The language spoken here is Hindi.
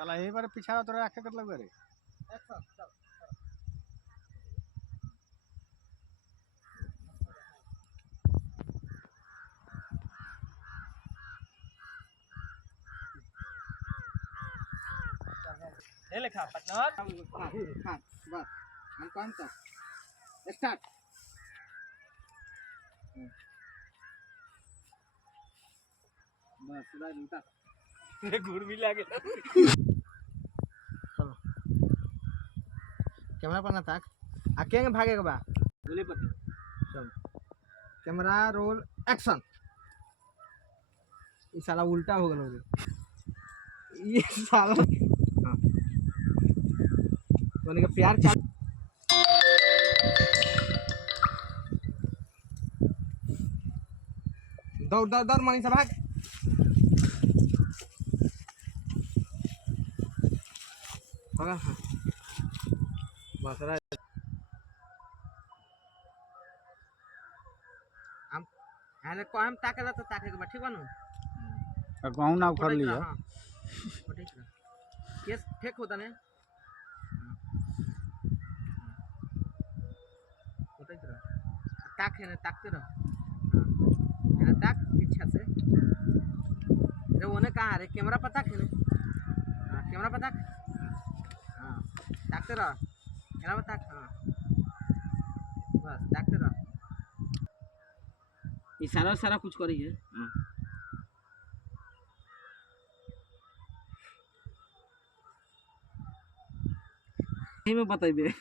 साला यही बार पिछाड़ा तोरा आखे कर लगे रे ले लेखा पार्टनर हां बस हम काम कर स्टार्ट बस सुधा लूटा गुड़ भी लागे कैमरा पर ना ताक आके भागे के बा गोली पकड़ चल कैमरा रोल एक्शन ये साला उल्टा हो गया ये साला हां मैंने का प्यार चाल दौड़ दौड़ दौड़ मनी से भाग भागा हाँ बस रहा हम हाले को हम ताकेला तो ताके के बा ठीक बानू कहूँ ना उखड़ लिया हां ठीक है केस फेक होता ने होता ही रहा ताक है ना ताकते रह हां ताक पीछे से रे ओने कहां रे कैमरा पर ताक है ना हां कैमरा पर ताक हां ताकते रह कैमरा पर ताक हां बस ताकते रह इशारा सारा कुछ करी है में बताइए